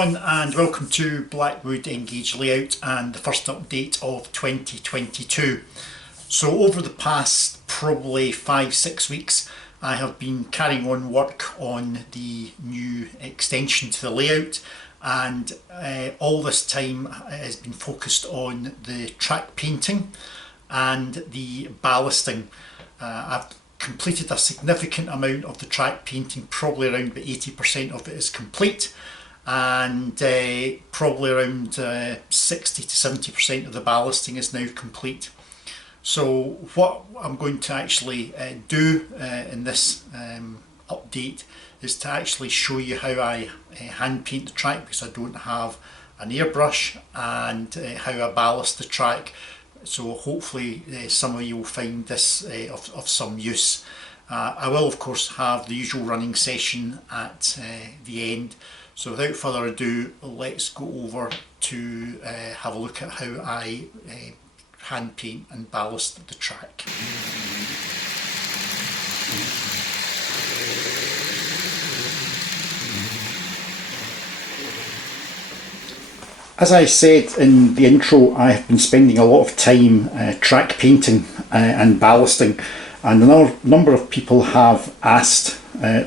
everyone and welcome to Blackwood Engage Layout and the first update of 2022. So over the past probably 5-6 weeks I have been carrying on work on the new extension to the layout, and all this time has been focused on the track painting and the ballasting. I've completed a significant amount of the track painting, probably around about 80% of it is complete, and probably around 60 to 70% of the ballasting is now complete. So what I'm going to actually do in this update is to actually show you how I hand paint the track, because I don't have an airbrush, and how I ballast the track. So hopefully some of you will find this of some use. I will of course have the usual running session at the end. So without further ado, let's go over to have a look at how I hand paint and ballast the track. As I said in the intro, I have been spending a lot of time track painting and ballasting, and a number of people have asked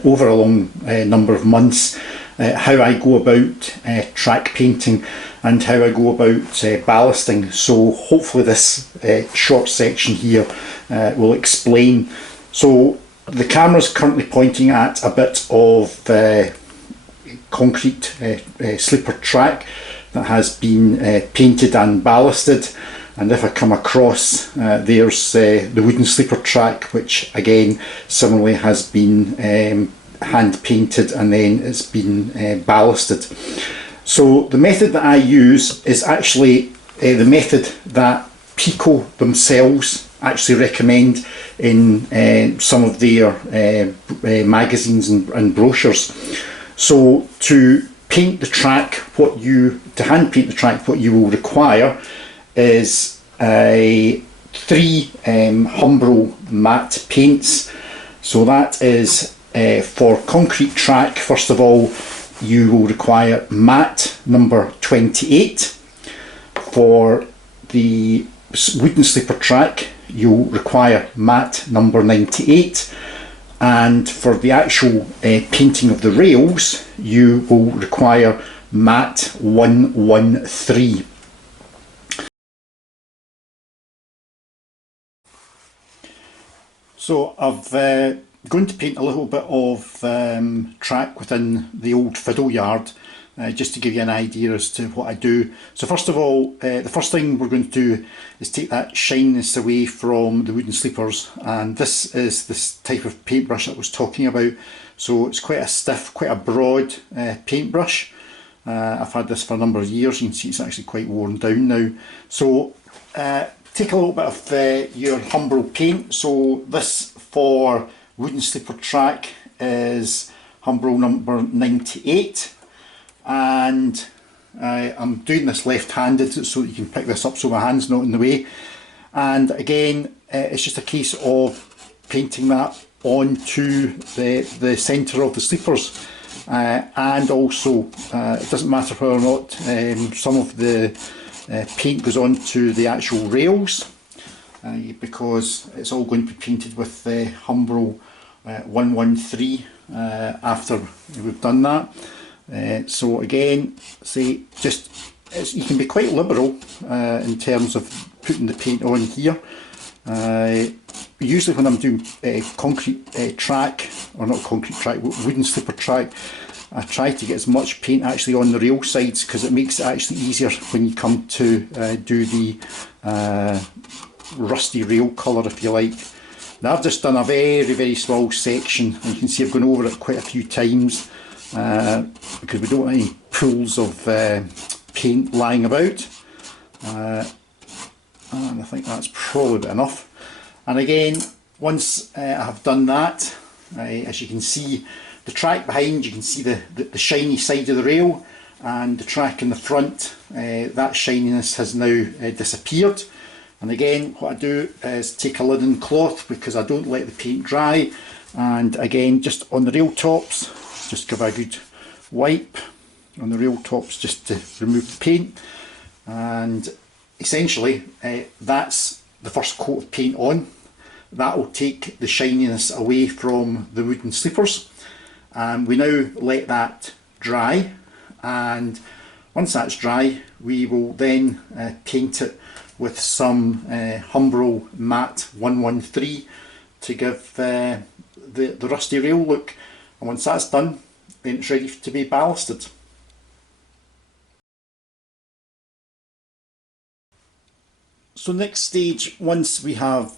over a long number of months how I go about track painting and how I go about ballasting. So hopefully this short section here will explain. So the camera's currently pointing at a bit of concrete sleeper track that has been painted and ballasted, and if I come across there's the wooden sleeper track, which again similarly has been hand painted and then it's been ballasted. So the method that I use is actually the method that Pico themselves actually recommend in some of their magazines and brochures. So to paint the track, to hand paint the track, what you will require is 3 Umbro matte paints. So that is for concrete track. First of all, you will require matte number 28. For the wooden sleeper track, you'll require matte number 98. And for the actual painting of the rails, you will require matte 113. So I've going to paint a little bit of track within the old fiddle yard, just to give you an idea as to what I do. So first of all, the first thing we're going to do is take that shininess away from the wooden sleepers, and this is this type of paintbrush that I was talking about. So it's quite a stiff, quite a broad paintbrush. I've had this for a number of years. You can see it's actually quite worn down now. So take a little bit of your Umbro paint. So this for wooden sleeper track is Umbro number 98, and I'm doing this left-handed so you can pick this up so my hand's not in the way. And again, it's just a case of painting that onto the centre of the sleepers, and also it doesn't matter whether or not some of the paint goes onto the actual rails, because it's all going to be painted with the Umbro 113 after we've done that. So again, see, you can be quite liberal in terms of putting the paint on here. Usually when I'm doing concrete track, or not concrete track, wooden slipper track, I try to get as much paint actually on the rail sides, because it makes it actually easier when you come to do the rusty rail colour, if you like. Now I've just done a very small section, and you can see I've gone over it quite a few times because we don't want any pools of paint lying about, and I think that's probably about enough. And again, once I have done that, as you can see, the track behind, you can see the shiny side of the rail, and the track in the front, that shininess has now disappeared. And again, what I do is take a linen cloth, because I don't let the paint dry, and again just on the rail tops just give a good wipe, on the rail tops just to remove the paint, and essentially that's the first coat of paint on. That will take the shininess away from the wooden sleepers, and we now let that dry, and once that's dry we will then paint it with some Humbrol Matte 113 to give the rusty rail look, and once that's done then it's ready to be ballasted. So next stage, once we have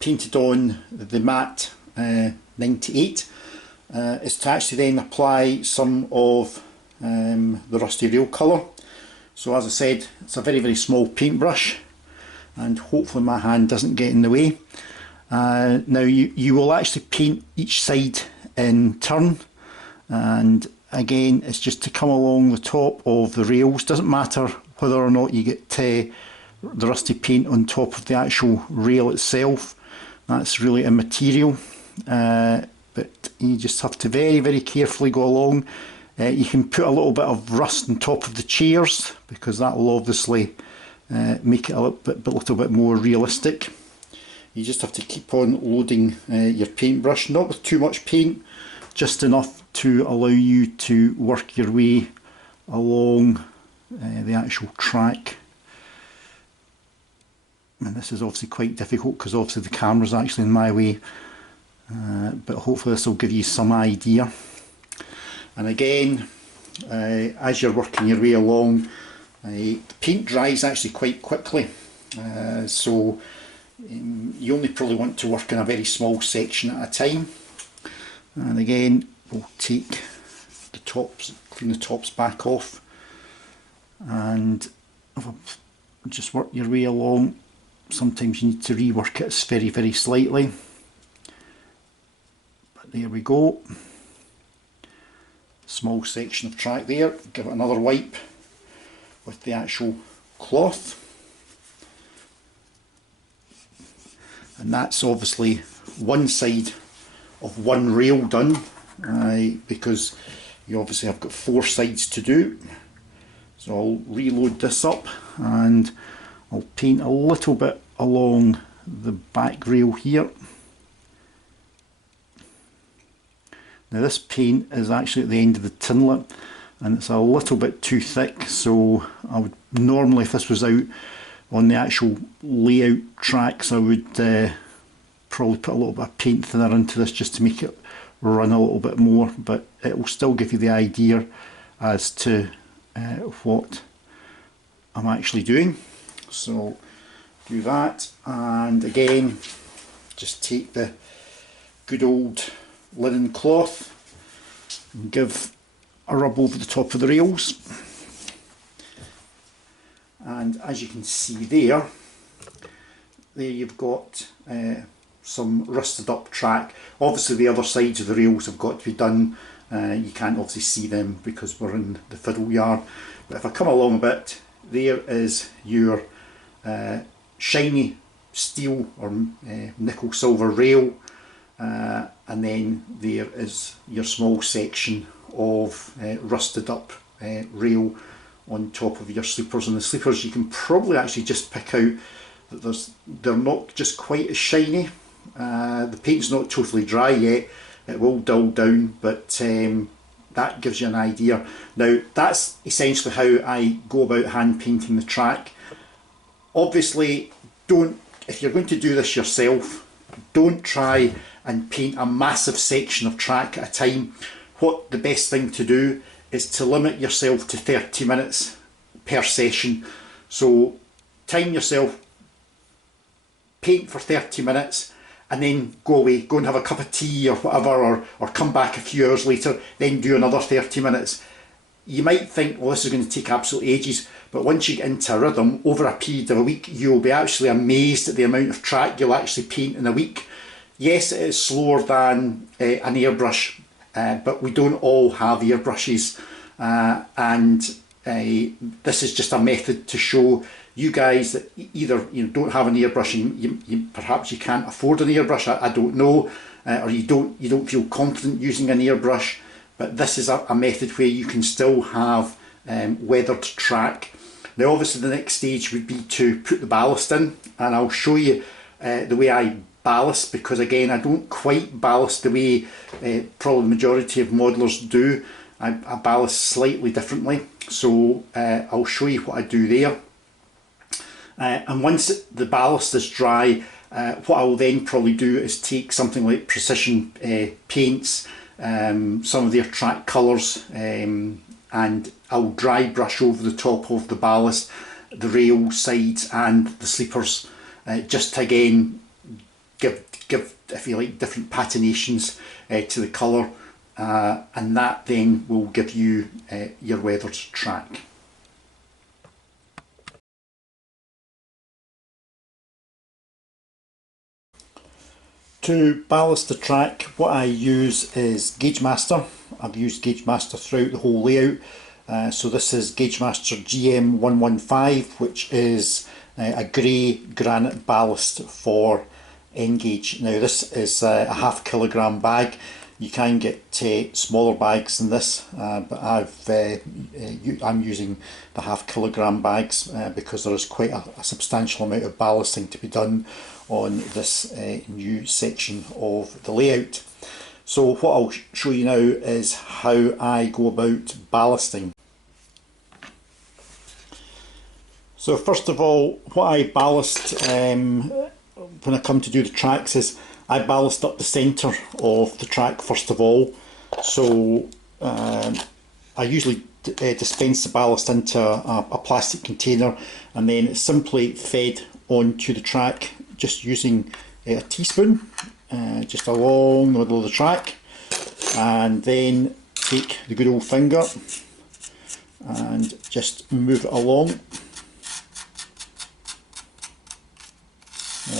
painted on the matte 98, is to actually then apply some of the rusty rail colour. So as I said, it's a very small paintbrush, and hopefully my hand doesn't get in the way. Now you will actually paint each side in turn, and again it's just to come along the top of the rails. Doesn't matter whether or not you get the rusty paint on top of the actual rail itself, that's really immaterial, but you just have to very carefully go along. You can put a little bit of rust on top of the chairs because that will obviously make it a little bit more realistic. You just have to keep on loading your paintbrush, not with too much paint, just enough to allow you to work your way along the actual track. And this is obviously quite difficult because obviously the camera's actually in my way, but hopefully this will give you some idea. And again, as you're working your way along, the paint dries actually quite quickly, so you only probably want to work in a very small section at a time. And again, we'll take the tops, clean the tops back off, and just work your way along. Sometimes you need to rework it very slightly, but there we go. Small section of track there. Give it another wipe with the actual cloth, and that's obviously one side of one rail done, because you obviously have got 4 sides to do. So I'll reload this up and I'll paint a little bit along the back rail here. Now this paint is actually at the end of the tinlet and it's a little bit too thick, so I would normally, if this was out on the actual layout tracks, I would probably put a little bit of paint thinner into this just to make it run a little bit more, but it will still give you the idea as to what I'm actually doing. So do that, and again just take the good old linen cloth and give a rub over the top of the rails, and as you can see there you've got some rusted up track. Obviously the other sides of the rails have got to be done. You can't obviously see them because we're in the fiddle yard, but if I come along a bit, there is your shiny steel or nickel silver rail, and then there is your small section of rusted up rail on top of your sleepers. And the sleepers, you can probably actually just pick out that they're not just quite as shiny. The paint's not totally dry yet, it will dull down, but that gives you an idea. Now that's essentially how I go about hand painting the track. Obviously, if you're going to do this yourself, don't try and paint a massive section of track at a time. What the best thing to do is to limit yourself to 30 minutes per session. So time yourself, paint for 30 minutes, and then go away, go and have a cup of tea or whatever, or come back a few hours later, then do another 30 minutes. You might think, well, this is going to take absolute ages, but once you get into a rhythm, over a period of a week, you'll be actually amazed at the amount of track you'll actually paint in a week. Yes, it is slower than an airbrush, but we don't all have airbrushes, and this is just a method to show you guys that either don't have an airbrush, and perhaps you can't afford an airbrush, I don't know, or you don't feel confident using an airbrush. but this is a method where you can still have weathered track. Now obviously the next stage would be to put the ballast in, and I'll show you the way I ballast, because again I don't quite ballast the way probably the majority of modelers do. I ballast slightly differently, so I'll show you what I do there. And once the ballast is dry, what I will then probably do is take something like Precision paints, some of their track colours, and I'll dry brush over the top of the ballast, the rail sides and the sleepers, just to again give, if you like, different patinations to the colour, and that then will give you your weathered track. To ballast the track, what I use is Gagemaster. I've used Gagemaster throughout the whole layout. So this is Gagemaster GM115, which is a grey granite ballast for N gauge. Now this is a ½ kilogram bag. You can get smaller bags than this, but I'm using the ½ kilogram bags because there is quite a substantial amount of ballasting to be done on this new section of the layout. So what I'll show you now is how I go about ballasting. So first of all, what I ballast when I come to do the tracks is I ballast up the centre of the track first of all. So I usually dispense the ballast into a plastic container, and then it's simply fed onto the track just using a teaspoon, just along the middle of the track, and then take the good old finger and just move it along.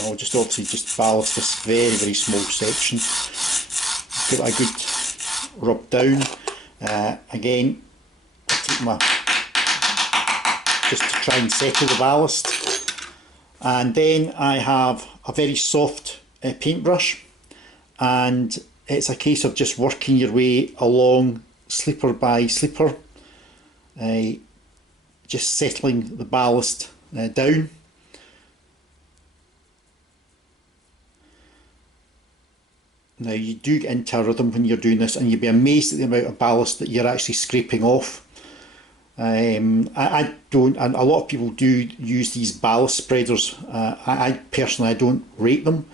I'll just obviously just ballast this very small section, give it a good rub down. Again, I take my, just to try and settle the ballast, and then I have a very soft paintbrush, and it's a case of just working your way along sleeper by sleeper, just settling the ballast down. Now you do get into a rhythm when you're doing this, and you'll be amazed at the amount of ballast that you're actually scraping off. I don't, and a lot of people do use these ballast spreaders. I personally, I don't rate them,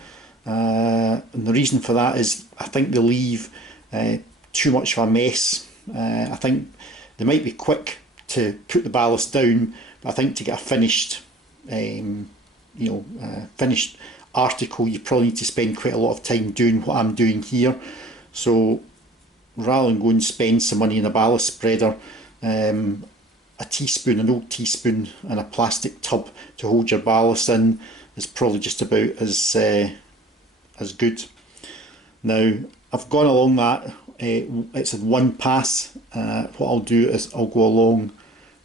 and the reason for that is I think they leave too much of a mess. I think they might be quick to put the ballast down, but I think to get a finished, finished article, you probably need to spend quite a lot of time doing what I'm doing here. So rather than go and spend some money in a ballast spreader, a teaspoon, an old teaspoon, and a plastic tub to hold your ballast in is probably just about as good. Now I've gone along that, it's in one pass. What I'll do is I'll go along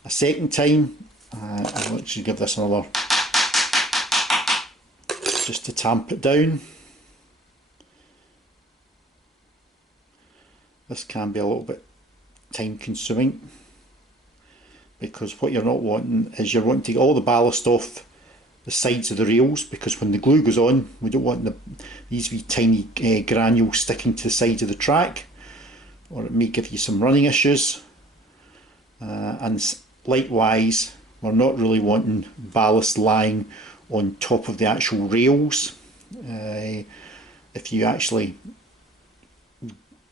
a second time. I'll actually give this another, just to tamp it down. This can be a little bit time consuming, because what you're not wanting is you're wanting to get all the ballast off the sides of the rails, because when the glue goes on, we don't want these wee tiny granules sticking to the sides of the track, or it may give you some running issues. And likewise, we're not really wanting ballast lying on top of the actual rails. If you actually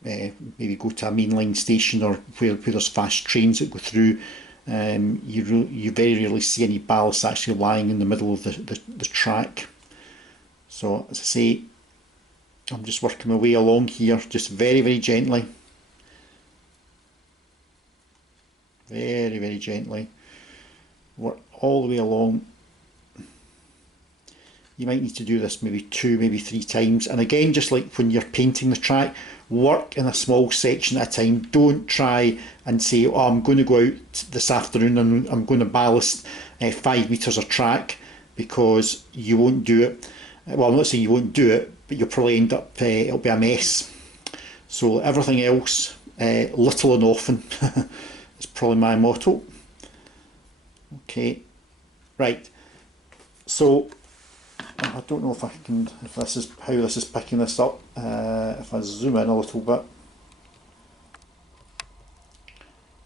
maybe go to a mainline station, or where there's fast trains that go through, you very rarely see any ballast actually lying in the middle of the track. So as I say, I'm just working my way along here, just very gently, very gently, work all the way along. You might need to do this maybe 2, maybe 3 times. And again, just like when you're painting the track, work in a small section at a time. Don't try and say, oh, I'm going to go out this afternoon and I'm going to ballast 5 metres of track, because you won't do it. Well, I'm not saying you won't do it, but you'll probably end up, it'll be a mess. So everything else, little and often. It's probably my motto. Okay, right. So I don't know if this is how this is picking this up. If I zoom in a little bit,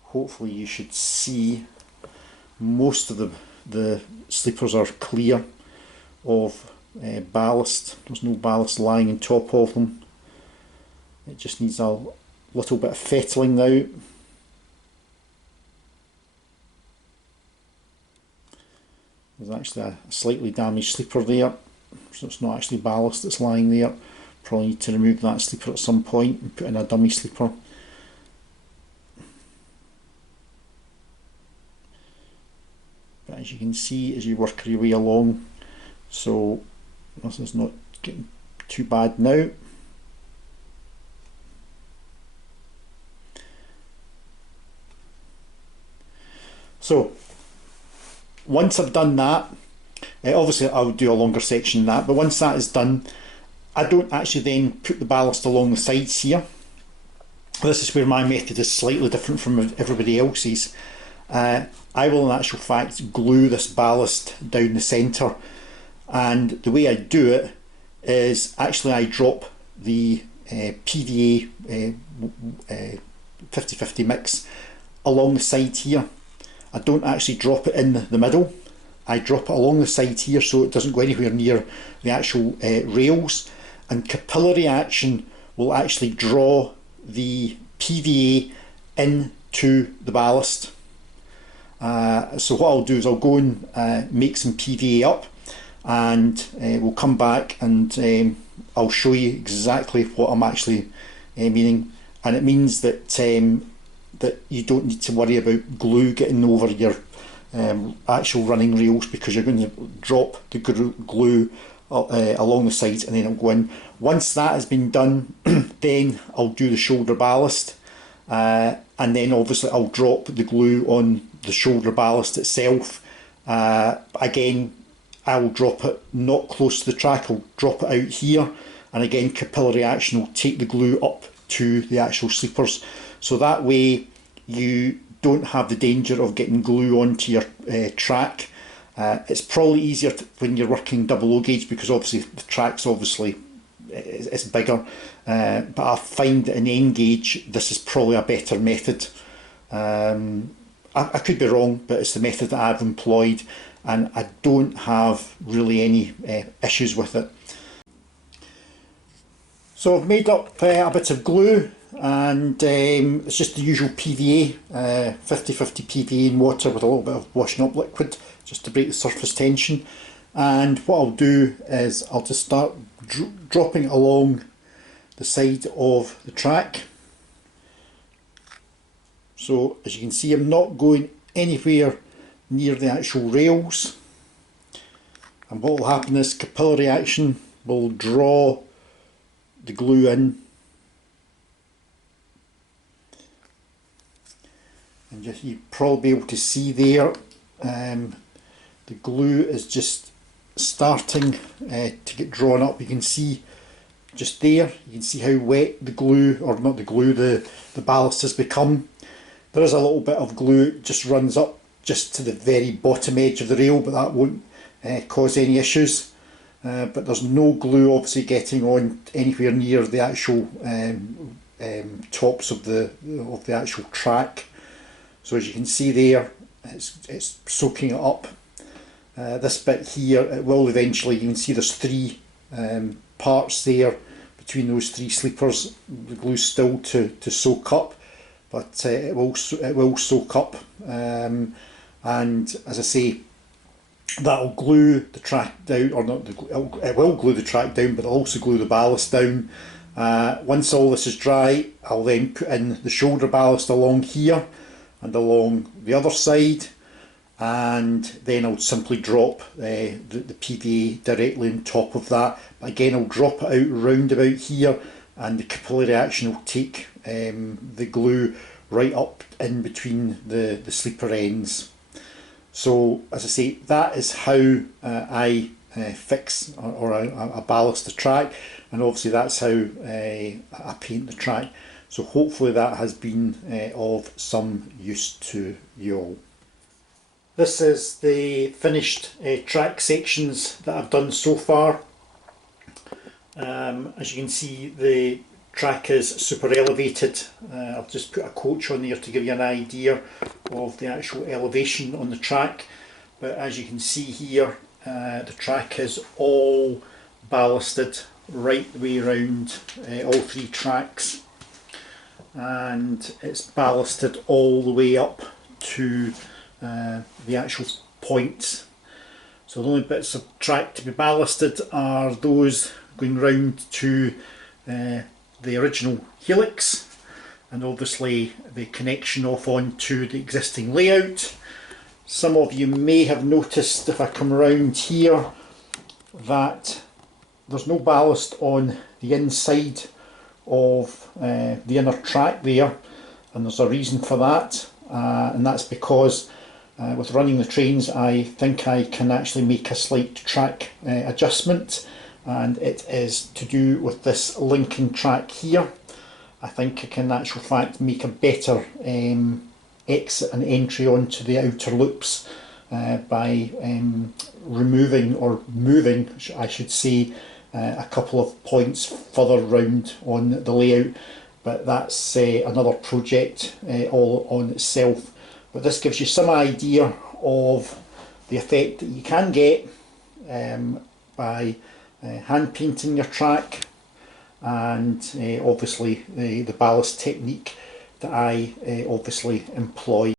hopefully you should see most of the sleepers are clear of ballast. There's no ballast lying on top of them. It just needs a little bit of fettling now. There's actually a slightly damaged sleeper there, so it's not actually ballast that's lying there. Probably need to remove that sleeper at some point and put in a dummy sleeper. But as you can see, as you work your way along, so this is not getting too bad now. So once I've done that, obviously I'll do a longer section than that, but once that is done, I don't actually then put the ballast along the sides here. This is where my method is slightly different from everybody else's. I will in actual fact glue this ballast down the centre, and the way I do it is actually I drop the PVA 50-50 mix along the side here. I don't actually drop it in the middle. I drop it along the side here so it doesn't go anywhere near the actual rails, and capillary action will actually draw the PVA into the ballast. So what I'll do is I'll go and make some PVA up, and we'll come back and I'll show you exactly what I'm actually meaning. And it means that that you don't need to worry about glue getting over your actual running rails, because you're going to drop the glue along the sides and then it'll go in. Once that has been done, then I'll do the shoulder ballast, and then obviously I'll drop the glue on the shoulder ballast itself. Again, I will drop it not close to the track, I'll drop it out here, and again capillary action will take the glue up to the actual sleepers, so that way you don't have the danger of getting glue onto your track. It's probably easier when you're working double O gauge, because obviously the track's obviously it's bigger, but I find that in N gauge this is probably a better method. I could be wrong, but it's the method that I've employed and I don't have really any issues with it. So I've made up a bit of glue, and it's just the usual PVA, 50-50 PVA in water with a little bit of washing up liquid just to break the surface tension. And what I'll do is I'll just start dropping it along the side of the track. So as you can see, I'm not going anywhere near the actual rails, and what will happen is capillary action will draw the glue in, and just you'll probably be able to see there, the glue is just starting to get drawn up. You can see just there, you can see how wet the glue, or not the glue, the ballast has become. There is a little bit of glue, it just runs up just to the very bottom edge of the rail, but that won't cause any issues. But there's no glue obviously getting on anywhere near the actual tops of the actual track. So as you can see there, it's soaking it up. This bit here, it will eventually, you can see there's three parts there between those three sleepers. The glue's still to soak up, but it will soak up, and as I say, that'll glue the track down, or not, it will glue the track down, but it'll also glue the ballast down. Once all this is dry, I'll then put in the shoulder ballast along here and along the other side, and then I'll simply drop the PVA directly on top of that. But again, I'll drop it out round about here, and the capillary action will take the glue right up in between the sleeper ends. So as I say, that is how I fix or I ballast the track, and obviously that's how I paint the track. So hopefully that has been of some use to you all. This is the finished track sections that I've done so far. As you can see, the track is super elevated. I've just put a coach on there to give you an idea of the actual elevation on the track. But as you can see here, the track is all ballasted right the way around all three tracks, and it's ballasted all the way up to the actual points. So the only bits of track to be ballasted are those going round to the original helix, and obviously the connection off onto the existing layout. Some of you may have noticed, if I come around here, that there's no ballast on the inside of the inner track there, and there's a reason for that, and that's because with running the trains I think I can actually make a slight track adjustment, and it is to do with this linking track here. I think I can in actual fact make a better exit and entry onto the outer loops by removing, or moving I should say, a couple of points further round on the layout, but that's another project all on itself. But this gives you some idea of the effect that you can get by hand painting your track, and obviously the ballast technique that I obviously employ.